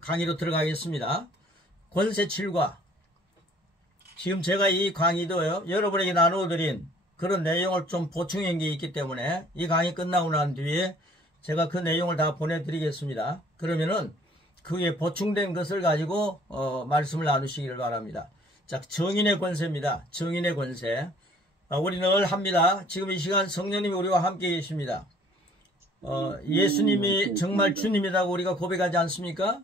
강의로 들어가겠습니다. 권세 7과. 지금 제가 이 강의도요, 여러분에게 나누어드린 그런 내용을 좀 보충한 게 있기 때문에 이 강의 끝나고 난 뒤에 제가 그 내용을 다 보내드리겠습니다. 그러면은 그게 보충된 것을 가지고 말씀을 나누시기를 바랍니다. 자, 정인의 권세입니다. 정인의 권세. 우리 늘 합니다. 지금 이 시간 성령님이 우리와 함께 계십니다. 예수님이 정말 주님이라고 우리가 고백하지 않습니까?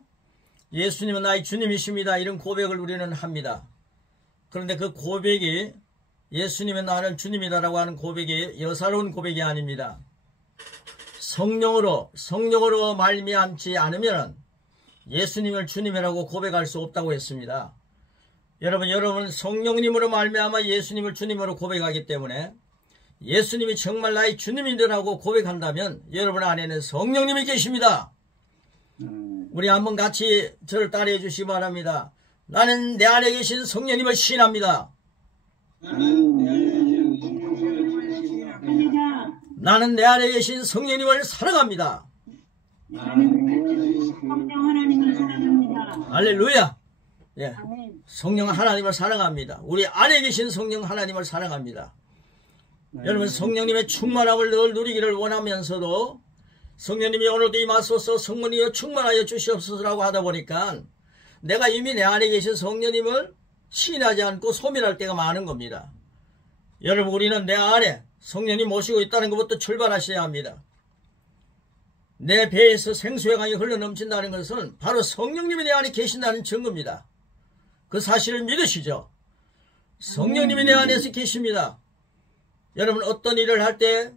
예수님은 나의 주님이십니다. 이런 고백을 우리는 합니다. 그런데 그 고백이 예수님은 나는 주님이다라고 하는 고백이 여사로운 고백이 아닙니다. 성령으로 말미암지 않으면 예수님을 주님이라고 고백할 수 없다고 했습니다. 여러분 성령님으로 말미암아 예수님을 주님으로 고백하기 때문에 예수님이 정말 나의 주님이라고 고백한다면 여러분 안에는 성령님이 계십니다. 우리 한번 같이 저를 따라해 주시기 바랍니다. 나는 내 안에 계신 성령님을 시인합니다. 나는 내 안에 계신 성령님을 사랑합니다. 할렐루야. 예. 성령 하나님을 사랑합니다. 우리 안에 계신 성령 하나님을 사랑합니다. 여러분 성령님의 충만함을 늘 누리기를 원하면서도 성령님이 오늘도 임하소서 성령이여 충만하여 주시옵소서라고 하다 보니까 내가 이미 내 안에 계신 성령님을 시인하지 않고 소멸할 때가 많은 겁니다. 여러분 우리는 내 안에 성령님 모시고 있다는 것부터 출발하셔야 합니다. 내 배에서 생수의 강이 흘러넘친다는 것은 바로 성령님이 내 안에 계신다는 증거입니다. 그 사실을 믿으시죠? 성령님이 내 안에서 계십니다. 여러분 어떤 일을 할 때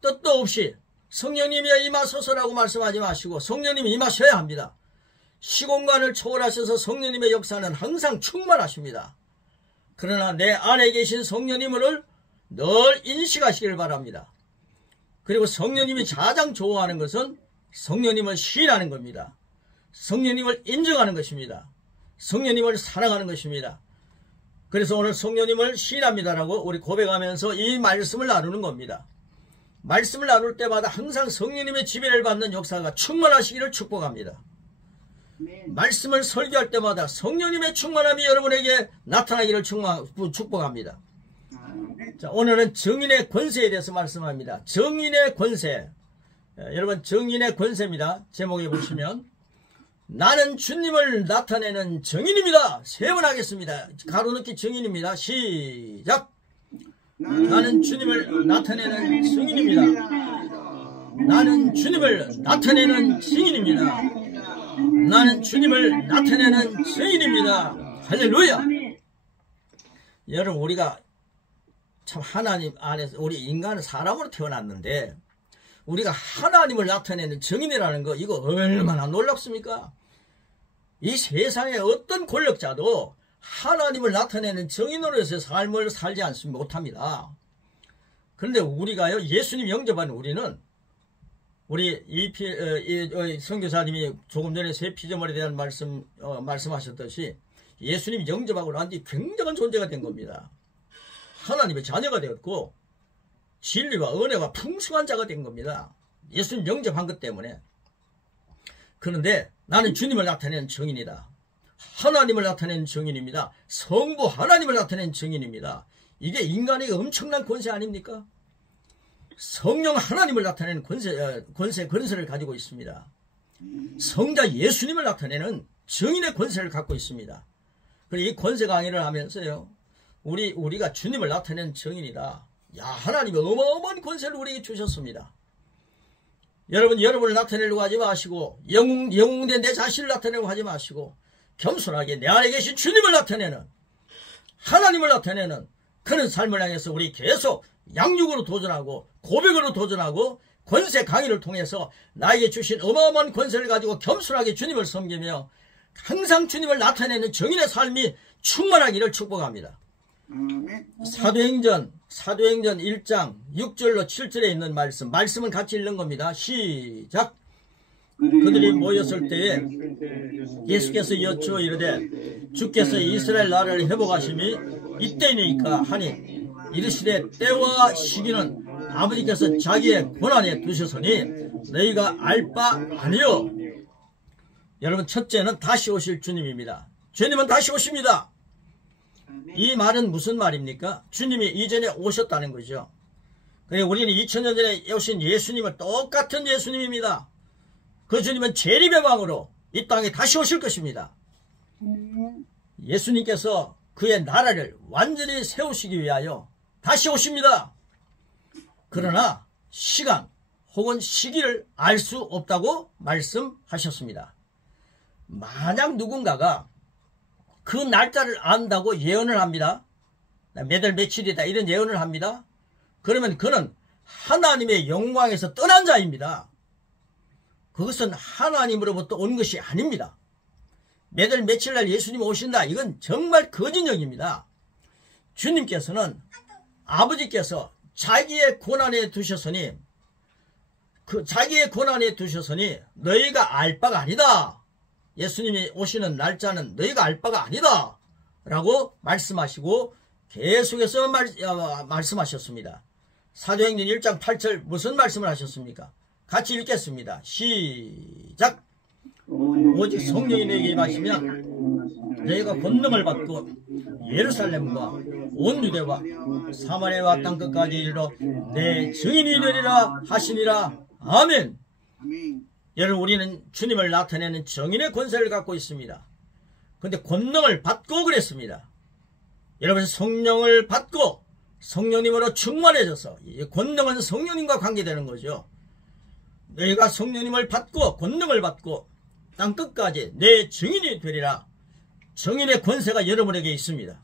뜻도 없이 성령님이 임하소서라고 말씀하지 마시고 성령님이 임하셔야 합니다. 시공간을 초월하셔서 성령님의 역사는 항상 충만하십니다. 그러나 내 안에 계신 성령님을 늘 인식하시길 바랍니다. 그리고 성령님이 가장 좋아하는 것은 성령님을 시인하는 겁니다. 성령님을 인정하는 것입니다. 성령님을 사랑하는 것입니다. 그래서 오늘 성령님을 시인합니다라고 우리 고백하면서 이 말씀을 나누는 겁니다. 말씀을 나눌 때마다 항상 성령님의 지배를 받는 역사가 충만하시기를 축복합니다. 말씀을 설교할 때마다 성령님의 충만함이 여러분에게 나타나기를 축복합니다. 자, 오늘은 정인의 권세에 대해서 말씀합니다. 정인의 권세. 여러분 정인의 권세입니다. 제목에 보시면 나는 주님을 나타내는 정인입니다. 세 번 하겠습니다. 가로넣기 정인입니다. 시작. 나는 주님을 나타내는 증인입니다. 나는 주님을 나타내는 증인입니다. 나는 주님을 나타내는 증인입니다. 할렐루야. 여러분 우리가 참 하나님 안에서 우리 인간은 사람으로 태어났는데 우리가 하나님을 나타내는 증인이라는 거 이거 얼마나 놀랍습니까? 이 세상에 어떤 권력자도 하나님을 나타내는 정인으로 해서 삶을 살지 못합니다. 그런데 우리가요, 예수님 영접한 우리는, 우리 선교사님이 조금 전에 새 피조물에 대한 말씀하셨듯이 예수님 영접하고 난 뒤 굉장한 존재가 된 겁니다. 하나님의 자녀가 되었고, 진리와 은혜가 풍성한 자가 된 겁니다. 예수님 영접한 것 때문에. 그런데 나는 주님을 나타내는 정인이다. 하나님을 나타내는 정인입니다. 성부 하나님을 나타내는 정인입니다. 이게 인간의 엄청난 권세 아닙니까? 성령 하나님을 나타내는 권세를 가지고 있습니다. 성자 예수님을 나타내는 정인의 권세를 갖고 있습니다. 그리고 이 권세 강의를 하면서요, 우리가 주님을 나타내는 정인이다. 야, 하나님이 어마어마한 권세를 우리에게 주셨습니다. 여러분을 나타내려고 하지 마시고, 영웅된 내 자신을 나타내려고 하지 마시고, 겸손하게 내 안에 계신 주님을 나타내는, 하나님을 나타내는 그런 삶을 향해서 우리 계속 양육으로 도전하고 고백으로 도전하고 권세 강의를 통해서 나에게 주신 어마어마한 권세를 가지고 겸손하게 주님을 섬기며 항상 주님을 나타내는 정인의 삶이 충만하기를 축복합니다. 사도행전 1장 6절로 7절에 있는 말씀은 같이 읽는 겁니다. 시작. 그들이 모였을 때에 예수께서 여쭈어 이르되 주께서 이스라엘 나라를 회복하심이 이때이니까 하니 이르시되 때와 시기는 아버지께서 자기의 권한에 두셨으니 너희가 알 바 아니요. 여러분, 첫째는 다시 오실 주님입니다. 주님은 다시 오십니다. 이 말은 무슨 말입니까? 주님이 이전에 오셨다는 거죠. 그러니까 우리는 2000년 전에 오신 예수님은 똑같은 예수님입니다. 그 주님은 재림의 왕으로 이 땅에 다시 오실 것입니다. 예수님께서 그의 나라를 완전히 세우시기 위하여 다시 오십니다. 그러나 시간 혹은 시기를 알 수 없다고 말씀하셨습니다. 만약 누군가가 그 날짜를 안다고 예언을 합니다. 몇 월 며칠이다 이런 예언을 합니다. 그러면 그는 하나님의 영광에서 떠난 자입니다. 그것은 하나님으로부터 온 것이 아닙니다. 몇 월 며칠 날 예수님 오신다, 이건 정말 거짓령입니다. 주님께서는 아버지께서 자기의 고난에 두셨으니 너희가 알 바가 아니다. 예수님이 오시는 날짜는 너희가 알 바가 아니다 라고 말씀하시고 계속해서 말씀하셨습니다. 사도행전 1장 8절 무슨 말씀을 하셨습니까? 같이 읽겠습니다. 시작. 오직 성령이 너희에게 임하시면 너희가 권능을 받고 예루살렘과 온 유대와 사마리아와 땅끝까지 이르러 내 증인이 되리라 하시니라. 아멘. 여러분, 우리는 주님을 나타내는 정인의 권세를 갖고 있습니다. 그런데 권능을 받고 그랬습니다. 여러분, 성령을 받고 성령님으로 충만해져서, 권능은 성령님과 관계되는 거죠. 너희가 성령님을 받고 권능을 받고 땅끝까지 내 증인이 되리라. 정인의 권세가 여러분에게 있습니다.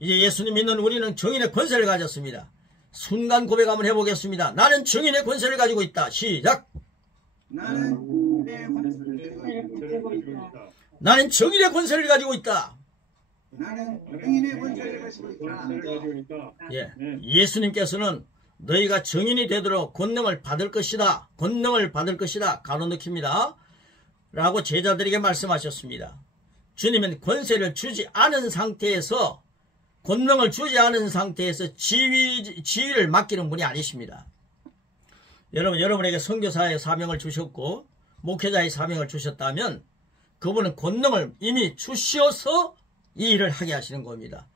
이제 예수님 믿는 우리는 정인의 권세를 가졌습니다. 순간 고백 한번 해보겠습니다. 나는 정인의 권세를 가지고 있다. 시작. 나는 정인의 권세를 가지고 있다. 나는 정인의 권세를 가지고 있다. 예, 예수님께서는 너희가 정인이 되도록 권능을 받을 것이다. 권능을 받을 것이다. 가로넣기입니다. 라고 제자들에게 말씀하셨습니다. 주님은 권세를 주지 않은 상태에서, 권능을 주지 않은 상태에서 지위를 맡기는 분이 아니십니다. 여러분에게 선교사의 사명을 주셨고 목회자의 사명을 주셨다면 그분은 권능을 이미 주시어서 이 일을 하게 하시는 겁니다.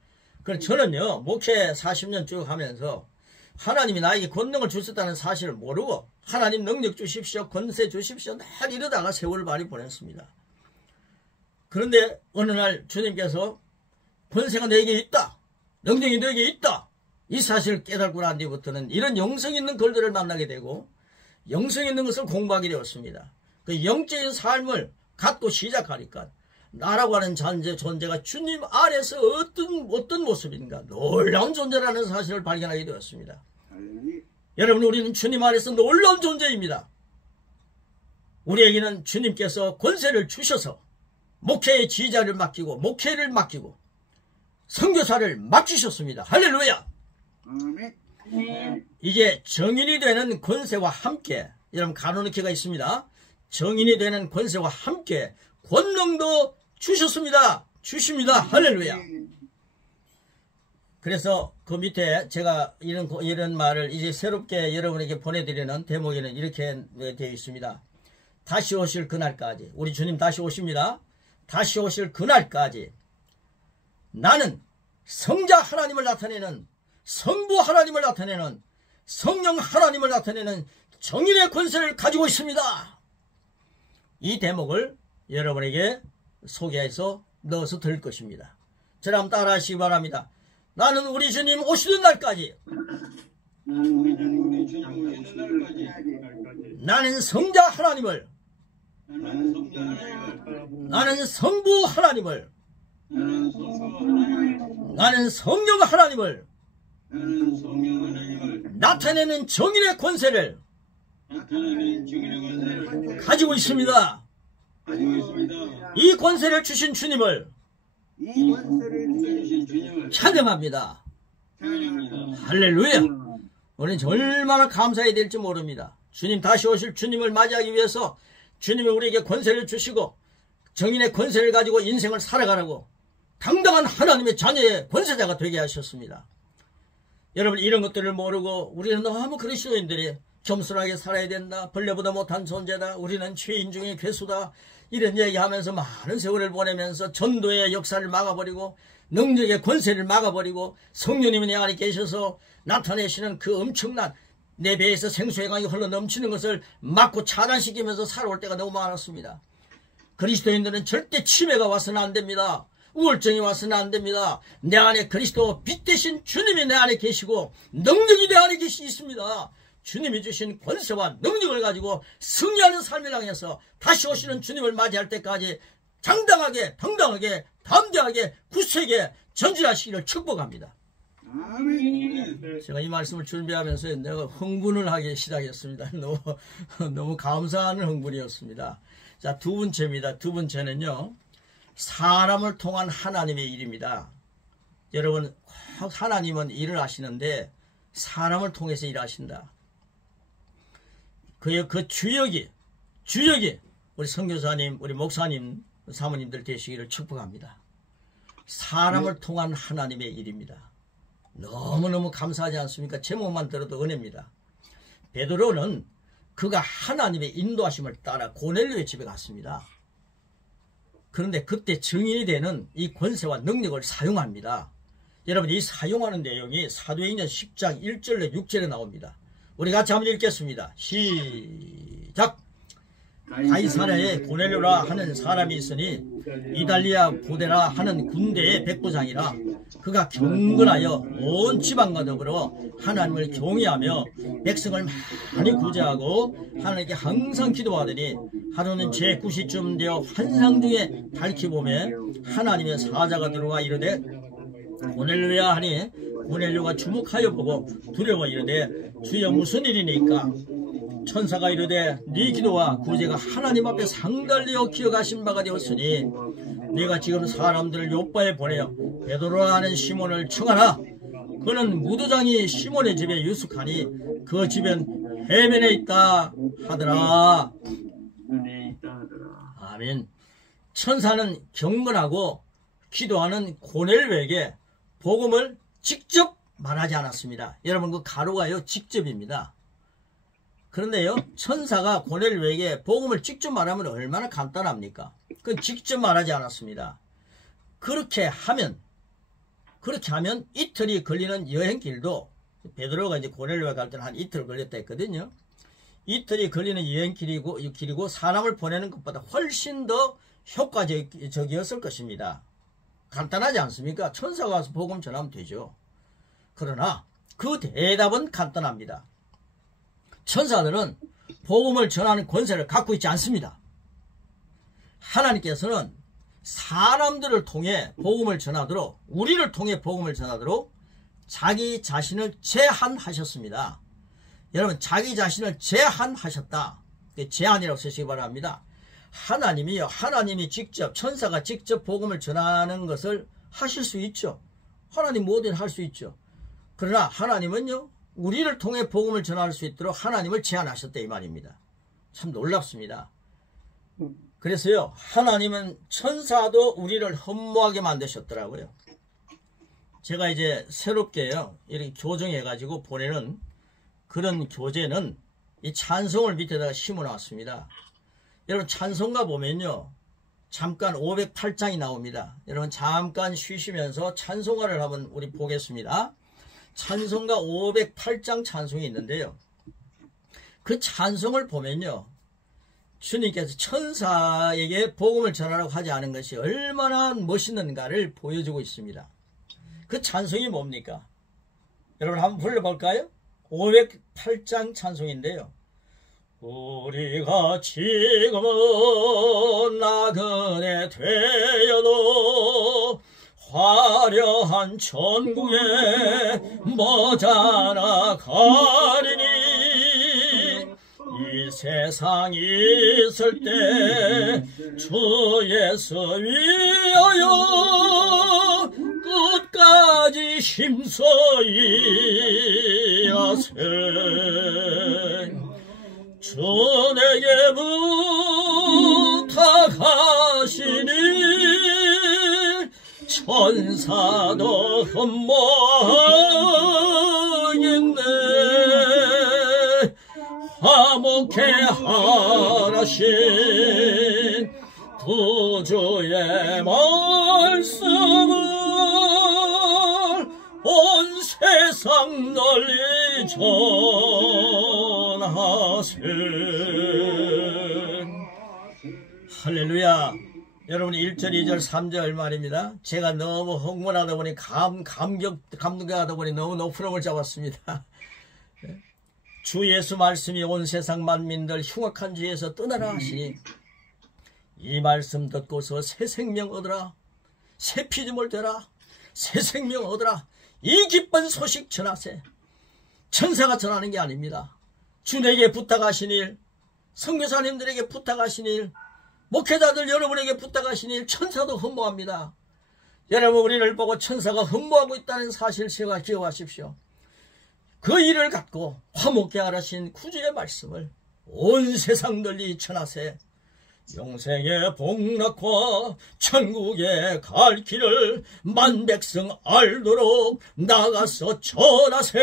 그래서 저는요, 목회 40년 쭉 하면서 하나님이 나에게 권능을 주셨다는 사실을 모르고 하나님 능력 주십시오, 권세 주십시오 늘 이러다가 세월을 많이 보냈습니다. 그런데 어느 날 주님께서 권세가 너에게 있다, 능력이 너에게 있다, 이 사실을 깨닫고 난 뒤부터는 이런 영성 있는 걸들을 만나게 되고 영성 있는 것을 공부하게 되었습니다. 그 영적인 삶을 갖고 시작하니까 나라고 하는 존재가 주님 안에서 어떤 모습인가 놀라운 존재라는 사실을 발견하게 되었습니다. 여러분, 우리는 주님 안에서 놀라운 존재입니다. 우리에게는 주님께서 권세를 주셔서 목회의 지휘자를 맡기고 목회를 맡기고 선교사를 맡기셨습니다. 할렐루야. 이제 정인이 되는 권세와 함께, 여러분 가로넣기가 있습니다. 정인이 되는 권세와 함께 권능도 주셨습니다. 주십니다. 할렐루야. 그래서 그 밑에 제가 이런 말을 이제 새롭게 여러분에게 보내드리는 대목에는 이렇게 되어 있습니다. 다시 오실 그날까지, 우리 주님 다시 오십니다. 다시 오실 그날까지 나는 성자 하나님을 나타내는, 성부 하나님을 나타내는, 성령 하나님을 나타내는 정인의 권세를 가지고 있습니다. 이 대목을 여러분에게 소개해서 넣어서 드릴 것입니다. 저를 한번 따라 하시기 바랍니다. 나는 우리 주님 오시는 날까지, 나는 성자 하나님을, 나는 성부 하나님을, 나는 성령 하나님을 나타내는 정인의 권세를 가지고 있습니다. 이 권세를 주신 주님을 찬양합니다. 할렐루야. 우리는 얼마나 감사해야 될지 모릅니다. 주님 다시 오실 주님을 맞이하기 위해서 주님이 우리에게 권세를 주시고 정인의 권세를 가지고 인생을 살아가라고 당당한 하나님의 자녀의 권세자가 되게 하셨습니다. 여러분, 이런 것들을 모르고 우리는 너무 그리스도인들이 겸손하게 살아야 된다, 벌레보다 못한 존재다, 우리는 죄인 중에 괴수다, 이런 얘기하면서 많은 세월을 보내면서 전도의 역사를 막아버리고 능력의 권세를 막아버리고 성령님이 내 안에 계셔서 나타내시는 그 엄청난 내 배에서 생수의 강이 흘러 넘치는 것을 막고 차단시키면서 살아올 때가 너무 많았습니다. 그리스도인들은 절대 치매가 와서는 안 됩니다. 우울증이 와서는 안 됩니다. 내 안에 그리스도 빛 대신 주님이 내 안에 계시고 능력이 내 안에 있습니다. 주님이 주신 권세와 능력을 가지고 승리하는 삶을 향해서 다시 오시는 주님을 맞이할 때까지 장당하게, 당당하게, 담대하게, 굳세게 전진하시기를 축복합니다. 아멘. 제가 이 말씀을 준비하면서 내가 흥분을 하기 시작했습니다. 너무 감사하는 흥분이었습니다. 자, 두 번째입니다. 두 번째는요, 사람을 통한 하나님의 일입니다. 여러분, 하나님은 일을 하시는데 사람을 통해서 일하신다. 그 주역이 우리 선교사님, 우리 목사님, 사모님들 되시기를 축복합니다. 사람을 통한 하나님의 일입니다. 너무너무 감사하지 않습니까? 제목만 들어도 은혜입니다. 베드로는 그가 하나님의 인도하심을 따라 고넬료의 집에 갔습니다. 그런데 그때 증인이 되는 이 권세와 능력을 사용합니다. 여러분, 이 사용하는 내용이 사도행전 10장 1절에 6절에 나옵니다. 우리 같이 한번 읽겠습니다. 시작! 가이사랴에 고넬료라 하는 사람이 있으니 이달리아 부대라 하는 군대의 백부장이라. 그가 경건하여 온 지방과 더불어 하나님을 경외하며 백성을 많이 구제하고 하나님께 항상 기도하더니 하루는 제9시쯤 되어 환상 중에 밝히 보면 하나님의 사자가 들어와 이르되 고넬료야 하니 고넬료가 주목하여 보고 두려워 이르되 주여 무슨 일이니까? 천사가 이르되 네 기도와 구제가 하나님 앞에 상달되어 기억하신 바가 되었으니 네가 지금 사람들을 요바에 보내어 베드로라 하는 시몬을 청하라. 그는 무도장이 시몬의 집에 유숙하니 그 집은 해변에 있다 하더라. 아멘. 천사는 경건하고 기도하는 고넬료에게 복음을 직접 말하지 않았습니다. 여러분, 그 가로가요 직접입니다. 그런데요, 천사가 고넬료에게 복음을 직접 말하면 얼마나 간단합니까? 그건 직접 말하지 않았습니다. 그렇게 하면 이틀이 걸리는 여행길도, 베드로가 이제 고넬료에 갈 때는 한 이틀 걸렸다 했거든요. 이틀이 걸리는 여행길이고 사람을 보내는 것보다 훨씬 더 효과적이었을 것입니다. 간단하지 않습니까? 천사가 와서 복음 전하면 되죠. 그러나 그 대답은 간단합니다. 천사들은 복음을 전하는 권세를 갖고 있지 않습니다. 하나님께서는 사람들을 통해 복음을 전하도록, 우리를 통해 복음을 전하도록 자기 자신을 제한하셨습니다. 여러분, 자기 자신을 제한하셨다. 제한이라고 쓰시기 바랍니다. 하나님이 직접, 천사가 직접 복음을 전하는 것을 하실 수 있죠. 하나님 뭐든 할 수 있죠. 그러나 하나님은요, 우리를 통해 복음을 전할 수 있도록 하나님을 제한하셨다 이 말입니다. 참 놀랍습니다. 그래서요, 하나님은 천사도 우리를 허무하게 만드셨더라고요. 제가 이제 새롭게요, 이렇게 교정해가지고 보내는 그런 교재는 이 찬송을 밑에다가 심어 놨습니다. 여러분, 찬송가 보면요, 잠깐 508장이 나옵니다. 여러분, 잠깐 쉬시면서 찬송가를 한번 우리 보겠습니다. 찬송가 508장 찬송이 있는데요, 그 찬송을 보면요, 주님께서 천사에게 복음을 전하라고 하지 않은 것이 얼마나 멋있는가를 보여주고 있습니다. 그 찬송이 뭡니까? 여러분, 한번 불러볼까요? 508장 찬송인데요, 우리가 지금은 나그네 되어도 화려한 천국에 머자나 가리니 이 세상 있을 때 주 예수 위하여 끝까지 힘써이 하세. 주 내게 부탁하시니 천사도 흠모하겠네. 화목해 하라신 구주의 말씀을 온 세상 널리 전하세. 할렐루야. 여러분 1절, 2절, 3절 말입니다. 제가 너무 흥분하다 보니 감격하다 보니 너무 높은 음을 잡았습니다. 주 예수 말씀이 온 세상 만민들 흉악한 죄에서 떠나라 하시니 이 말씀 듣고서 새 생명 얻으라, 새 피조물 되라, 새 생명 얻으라, 이 기쁜 소식 전하세. 천사가 전하는 게 아닙니다. 주에게 부탁하신 일, 선교사님들에게 부탁하신 일, 목회자들 여러분에게 부탁하신 일, 천사도 흠모합니다. 여러분 우리를 보고 천사가 흠모하고 있다는 사실 제가 기억하십시오. 그 일을 갖고 화목케 하라신 구주의 말씀을 온 세상 널리 전하세. 영생의 복락과 천국에 갈 길을 만백성 알도록 나가서 전하세.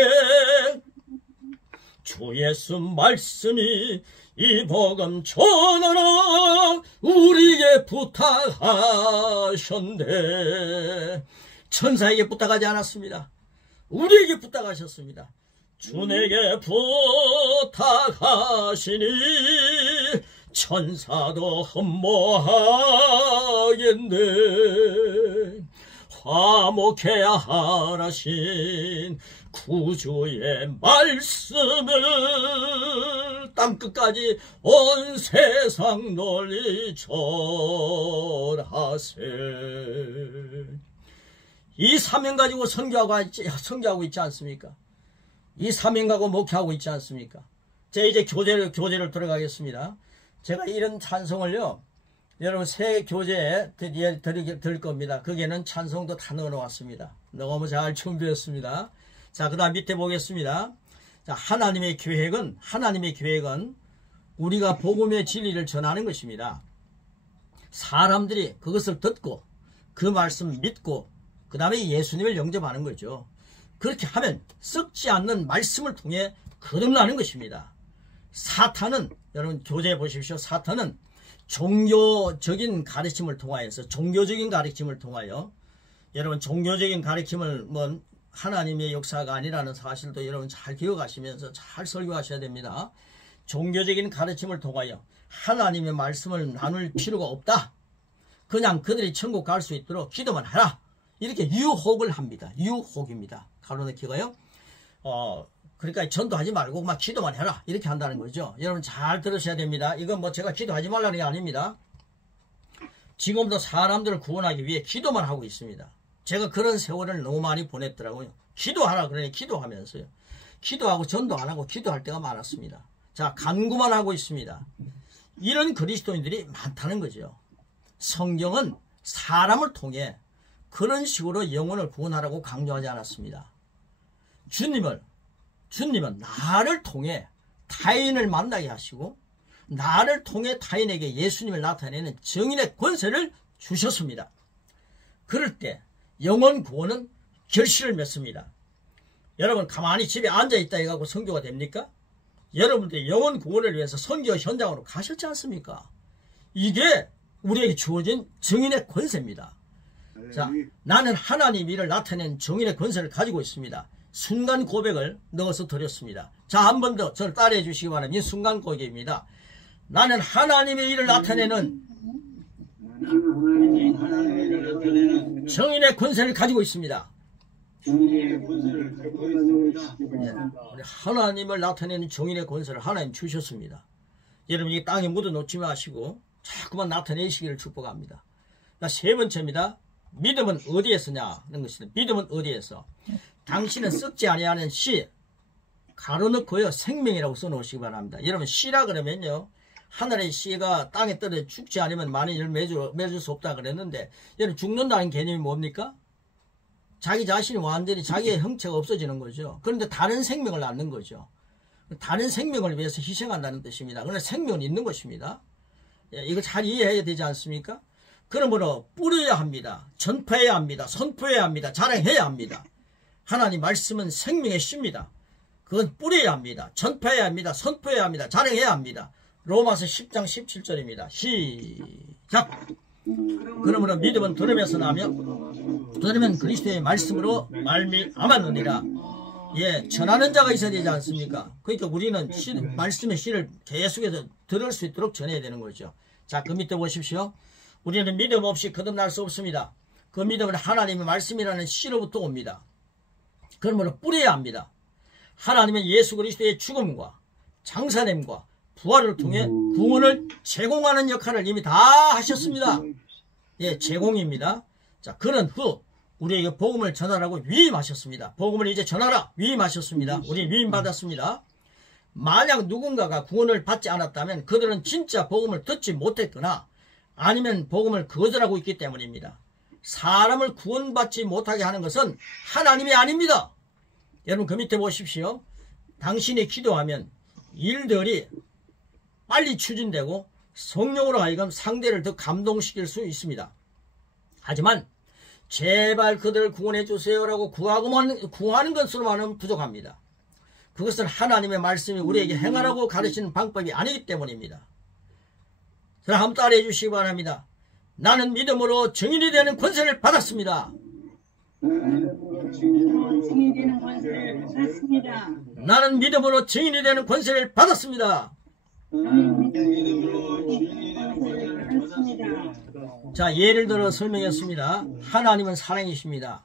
주 예수 말씀이 이 복음 전하라 우리에게 부탁하셨네. 천사에게 부탁하지 않았습니다. 우리에게 부탁하셨습니다. 주에게 부탁하시니 천사도 흠모하겠네. 화목해야 하라신 구주의 말씀을 땅끝까지 온 세상 널리 전하세. 이 사명 가지고 선교하고 있지 않습니까? 이 사명 가지고 목회하고 있지 않습니까? 제가 이제 교제를 들어가겠습니다. 제가 이런 찬송을요, 여러분 새 교재에 드디어 드릴 겁니다. 거기에는 찬송도 다 넣어놓았습니다. 너무 잘 준비했습니다. 자, 그 다음 밑에 보겠습니다. 자, 하나님의 계획은 우리가 복음의 진리를 전하는 것입니다. 사람들이 그것을 듣고 그 말씀 믿고 그 다음에 예수님을 영접하는 거죠. 그렇게 하면 썩지 않는 말씀을 통해 거듭나는 것입니다. 사탄은, 여러분 교재에 보십시오. 사탄은 종교적인 가르침을 통하여 여러분 종교적인 가르침을 하나님의 역사가 아니라는 사실도 여러분 잘 기억하시면서 잘 설교하셔야 됩니다. 종교적인 가르침을 통하여 하나님의 말씀을 나눌 필요가 없다. 그냥 그들이 천국 갈 수 있도록 기도만 하라. 이렇게 유혹을 합니다. 유혹입니다. 가로넣기가요. 그러니까 전도하지 말고 막 기도만 해라. 이렇게 한다는 거죠. 여러분 잘 들으셔야 됩니다. 이건 제가 기도하지 말라는 게 아닙니다. 지금도 사람들을 구원하기 위해 기도만 하고 있습니다. 제가 그런 세월을 너무 많이 보냈더라고요. 기도하라 그러니 기도하면서요. 기도하고 전도 안 하고 기도할 때가 많았습니다. 자, 간구만 하고 있습니다. 이런 그리스도인들이 많다는 거죠. 성경은 사람을 통해 그런 식으로 영혼을 구원하라고 강조하지 않았습니다. 주님은 나를 통해 타인을 만나게 하시고 나를 통해 타인에게 예수님을 나타내는 증인의 권세를 주셨습니다. 그럴 때 영혼 구원은 결실을 맺습니다. 여러분 가만히 집에 앉아있다 해가지고 선교가 됩니까? 여러분들이 영혼 구원을 위해서 선교 현장으로 가셨지 않습니까? 이게 우리에게 주어진 증인의 권세입니다. 자, 나는 하나님 일을 나타낸 증인의 권세를 가지고 있습니다. 순간 고백을 넣어서 드렸습니다. 자, 한 번 더 저를 따라해 주시기 바랍니다. 이 순간 고백입니다. 나는 하나님의 일을 나타내는 증인의 권세를 가지고 있습니다. 우리 하나님을 나타내는 증인의 권세를 하나님 주셨습니다. 여러분 이 땅에 묻어 놓지 마시고 자꾸만 나타내시기를 축복합니다. 세 번째입니다. 믿음은 어디에서 냐는 것입니다. 믿음은 어디에서? 당신은 썩지 아니하는 씨, 가로넣고요 생명이라고 써놓으시기 바랍니다. 여러분 씨라 그러면요, 하늘의 씨가 땅에 떨어져 죽지 않으면 많은 일을 맺을 수 없다 그랬는데, 여러분 죽는다는 개념이 뭡니까? 자기 자신이 완전히 자기의 형체가 없어지는 거죠. 그런데 다른 생명을 낳는 거죠. 다른 생명을 위해서 희생한다는 뜻입니다. 그러나 생명은 있는 것입니다. 이거 잘 이해해야 되지 않습니까? 그러므로 뿌려야 합니다. 전파해야 합니다. 선포해야 합니다. 자랑해야 합니다. 하나님 말씀은 생명의 씨입니다. 그건 뿌려야 합니다. 전파해야 합니다. 선포해야 합니다. 자랑해야 합니다. 로마서 10장 17절입니다. 시작. 그러므로 믿음은 들으면서 나며 들으면 그리스도의 말씀으로 말미암았느니라. 예, 전하는 자가 있어야 되지 않습니까? 그러니까 우리는 말씀의 씨를 계속해서 들을 수 있도록 전해야 되는 거죠. 자, 그 밑에 보십시오. 우리는 믿음 없이 거듭날 수 없습니다. 그 믿음은 하나님의 말씀이라는 씨로부터 옵니다. 그러므로 뿌려야 합니다. 하나님은 예수 그리스도의 죽음과 장사됨과 부활을 통해 구원을 제공하는 역할을 이미 다 하셨습니다. 예, 제공입니다. 자, 그런 후 우리에게 복음을 전하라고 위임하셨습니다. 복음을 이제 전하라 위임하셨습니다. 우리 위임받았습니다. 만약 누군가가 구원을 받지 않았다면 그들은 진짜 복음을 듣지 못했거나 아니면 복음을 거절하고 있기 때문입니다. 사람을 구원받지 못하게 하는 것은 하나님이 아닙니다. 여러분 그 밑에 보십시오. 당신이 기도하면 일들이 빨리 추진되고 성령으로 하여금 상대를 더 감동시킬 수 있습니다. 하지만 제발 그들을 구원해 주세요라고 구하는 것으로만은 부족합니다. 그것은 하나님의 말씀이 우리에게 행하라고 가르치는 방법이 아니기 때문입니다. 그럼 한번 따라해 주시기 바랍니다. 나는 믿음으로 증인이 되는 권세를 받았습니다. 나는 믿음으로 증인이 되는 권세를 받았습니다. 자, 예를 들어 설명했습니다. 하나님은 사랑이십니다.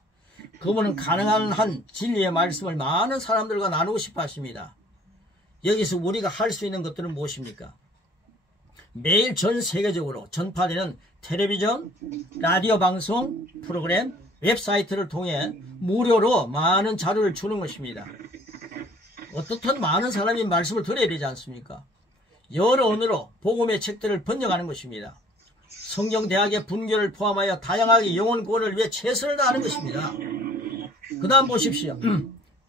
그분은 가능한 한 진리의 말씀을 많은 사람들과 나누고 싶어 하십니다. 여기서 우리가 할 수 있는 것들은 무엇입니까? 매일 전 세계적으로 전파되는 텔레비전, 라디오 방송, 프로그램, 웹사이트를 통해 무료로 많은 자료를 주는 것입니다. 어떻든 많은 사람이 말씀을 들어야 되지 않습니까? 여러 언어로 복음의 책들을 번역하는 것입니다. 성경대학의 분교를 포함하여 다양하게 영혼 구원을 위해 최선을 다하는 것입니다. 그 다음 보십시오.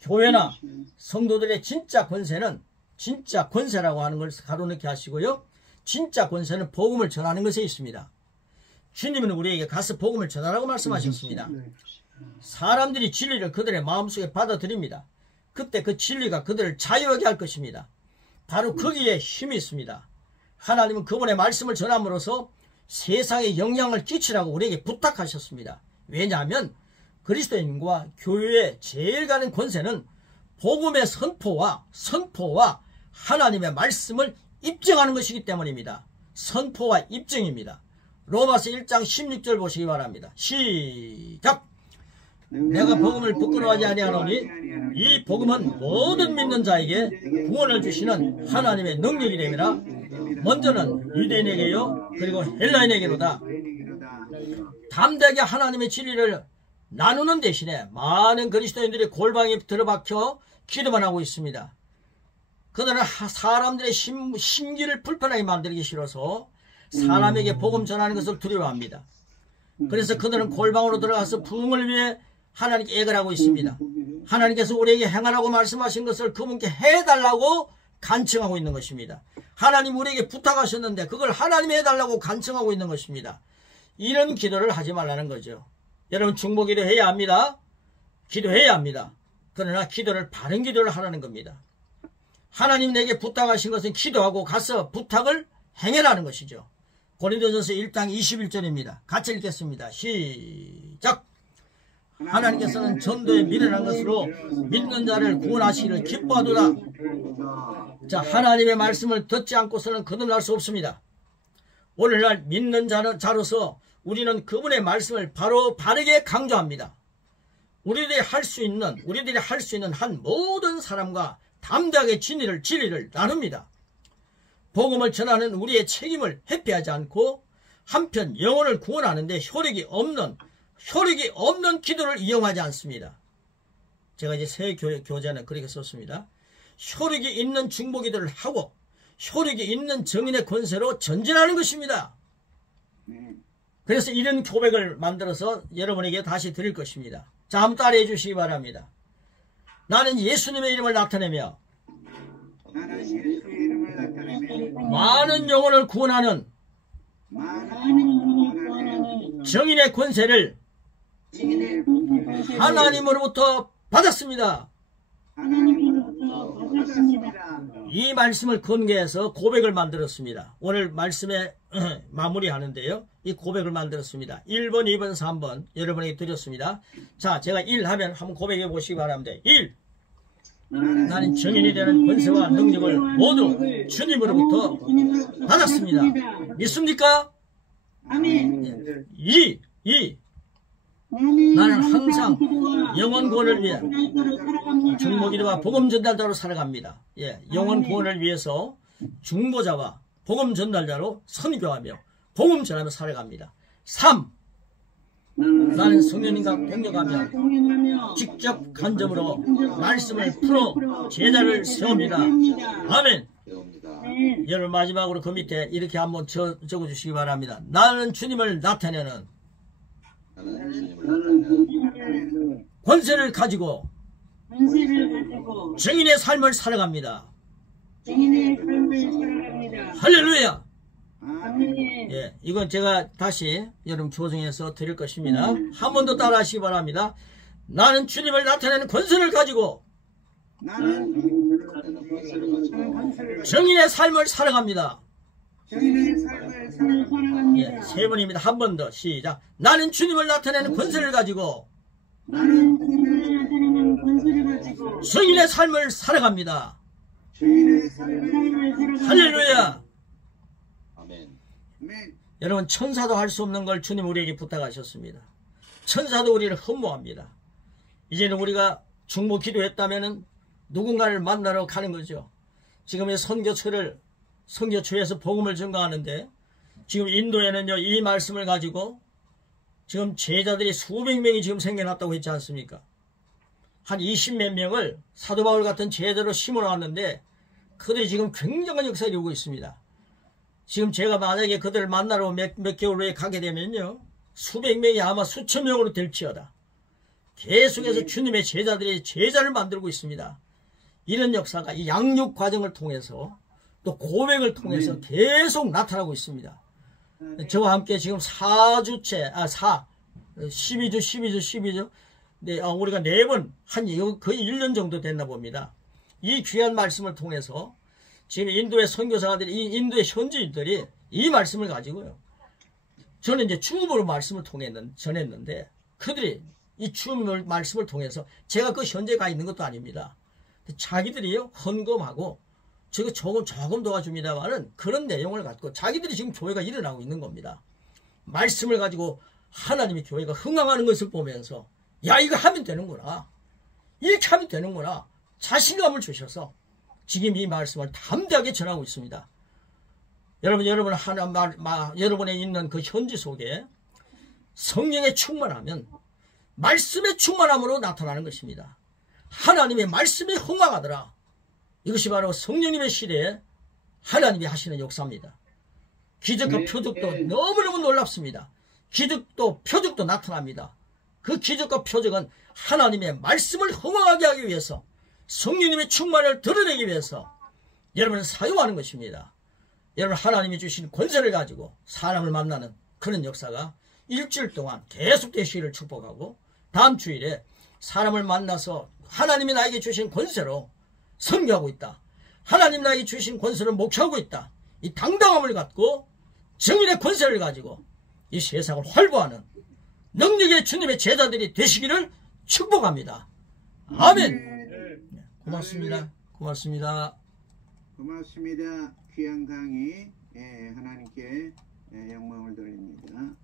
교회나 성도들의 진짜 권세는 진짜 권세라고 하는 걸 가로넣게 하시고요. 진짜 권세는 복음을 전하는 것에 있습니다. 주님은 우리에게 가서 복음을 전하라고 말씀하셨습니다. 사람들이 진리를 그들의 마음속에 받아들입니다. 그때 그 진리가 그들을 자유하게 할 것입니다. 바로 거기에 힘이 있습니다. 하나님은 그분의 말씀을 전함으로써 세상에 영향을 끼치라고 우리에게 부탁하셨습니다. 왜냐하면 그리스도인과 교회에 제일 가는 권세는 복음의 선포와 하나님의 말씀을 입증하는 것이기 때문입니다. 선포와 입증입니다. 로마서 1장 16절 보시기 바랍니다. 시작! 내가 복음을 부끄러워하지 아니하노니 이 복음은 모든 믿는 자에게 구원을 주시는 하나님의 능력이라미라. 먼저는 유대인에게요 그리고 헬라인에게로다. 담대하게 하나님의 진리를 나누는 대신에 많은 그리스도인들이 골방에 들어박혀 기도만 하고 있습니다. 그들은 사람들의 심기를 불편하게 만들기 싫어서 사람에게 복음 전하는 것을 두려워합니다. 그래서 그들은 골방으로 들어가서 부흥을 위해 하나님께 애걸 하고 있습니다. 하나님께서 우리에게 행하라고 말씀하신 것을 그분께 해달라고 간청하고 있는 것입니다. 하나님 우리에게 부탁하셨는데 그걸 하나님이 해달라고 간청하고 있는 것입니다. 이런 기도를 하지 말라는 거죠. 여러분 중보기도 해야 합니다. 기도해야 합니다. 그러나 기도를 바른 기도를 하라는 겁니다. 하나님 내게 부탁하신 것은 기도하고 가서 부탁을 행해라는 것이죠. 고린도전서 1장 21절입니다. 같이 읽겠습니다. 시작! 하나님께서는 전도에 미련한 것으로 믿는 자를 구원하시기를 기뻐하도다. 자, 하나님의 말씀을 듣지 않고서는 거듭날 수 없습니다. 오늘날 믿는 자로서 우리는 그분의 말씀을 바르게 강조합니다. 우리들이 할 수 있는 한 모든 사람과 담대하게 진리를 나눕니다. 복음을 전하는 우리의 책임을 회피하지 않고 한편 영혼을 구원하는 데 효력이 없는 기도를 이용하지 않습니다. 제가 이제 새 교재는 그렇게 썼습니다. 효력이 있는 중보기도를 하고 효력이 있는 정인의 권세로 전진하는 것입니다. 그래서 이런 고백을 만들어서 여러분에게 다시 드릴 것입니다. 자, 한번 따라해 주시기 바랍니다. 나는 예수님의 이름을 나타내며 많은 영혼을 구원하는 정인의 권세를 하나님으로부터 받았습니다. 이 말씀을 근거해서 고백을 만들었습니다. 오늘 말씀에 마무리하는데요. 이 고백을 만들었습니다. 1번, 2번, 3번 여러분에게 드렸습니다. 자, 제가 1 하면 한번 고백해 보시기 바랍니다. 1. 나는 증인이 되는 권세와 능력을 모두 주님으로부터 받았습니다. 믿습니까? 아멘. 2. 나는 항상 영혼 구원을 위해 중보기도와 복음 전달자로 살아갑니다. 영혼 구원을 위해서 중보자와 복음 전달자로 선교하며 복음 전하며 살아갑니다. 3. 나는 성령님과 동역하며 직접 간접으로 말씀을 풀어 제자를 세웁니다. 아멘. 여러분 마지막으로 그 밑에 이렇게 한번 적어주시기 바랍니다. 나는 주님을 나타내는 권세를 가지고 증인의 삶을 살아갑니다. 할렐루야. 이건 제가 다시 여러분 조정해서 드릴 것입니다. 한 번 더 따라 하시기 바랍니다. 나는 주님을 나타내는 권세를 가지고 증인의 삶을 살아갑니다. 세 번입니다. 한 번 더 시작. 나는 주님을 나타내는 권세를 가지고 증인의 삶을 살아갑니다. 할렐루야. 여러분 천사도 할 수 없는 걸 주님 우리에게 부탁하셨습니다. 천사도 우리를 흠모합니다. 이제는 우리가 중보 기도했다면 누군가를 만나러 가는 거죠. 지금의 선교처에서 복음을 증거하는데 지금 인도에는요 이 말씀을 가지고 지금 제자들이 수백 명이 지금 생겨났다고 했지 않습니까? 한 20몇 명을 사도 바울 같은 제자로 심어놨는데 그들이 지금 굉장한 역사를 이루고 있습니다. 지금 제가 만약에 그들을 만나러 몇 개월 후에 가게 되면요 수백 명이 아마 수천 명으로 될지어다. 계속해서 주님의 제자들이 제자를 만들고 있습니다. 이런 역사가 이 양육 과정을 통해서 또 고백을 통해서 계속 나타나고 있습니다. 저와 함께 지금 12주. 네, 우리가 4번, 거의 1년 정도 됐나 봅니다. 이 귀한 말씀을 통해서 지금 인도의 선교사들이, 이 인도의 현지인들이 이 말씀을 가지고요. 저는 이제 주음으로 말씀을 전했는데 그들이 이 주음 말씀을 통해서 제가 그 현재 가 있는 것도 아닙니다. 자기들이요, 헌금하고 조금 도와줍니다만은 그런 내용을 갖고 자기들이 지금 교회가 일어나고 있는 겁니다. 말씀을 가지고 하나님의 교회가 흥황하는 것을 보면서 야 이거 하면 되는구나. 이렇게 하면 되는구나. 자신감을 주셔서 지금 이 말씀을 담대하게 전하고 있습니다. 여러분에 있는 그 현지 속에 성령의 충만하면 말씀의 충만함으로 나타나는 것입니다. 하나님의 말씀이 흥황하더라. 이것이 바로 성령님의 시대에 하나님이 하시는 역사입니다. 기적과 표적도 너무너무 놀랍습니다. 기적도 표적도 나타납니다. 그 기적과 표적은 하나님의 말씀을 흥황하게 하기 위해서 성령님의 충만을 드러내기 위해서 여러분을 사용하는 것입니다. 여러분 하나님이 주신 권세를 가지고 사람을 만나는 그런 역사가 일주일 동안 계속 되시기를 축복하고 다음 주일에 사람을 만나서 하나님이 나에게 주신 권세로 선교하고 있다. 하나님 나에게 주신 권세를 목표하고 있다. 이 당당함을 갖고 증인의 권세를 가지고 이 세상을 활보하는 능력의 주님의 제자들이 되시기를 축복합니다. 아멘. 고맙습니다. 고맙습니다. 고맙습니다. 귀한 강의 하나님께 영광을 돌립니다.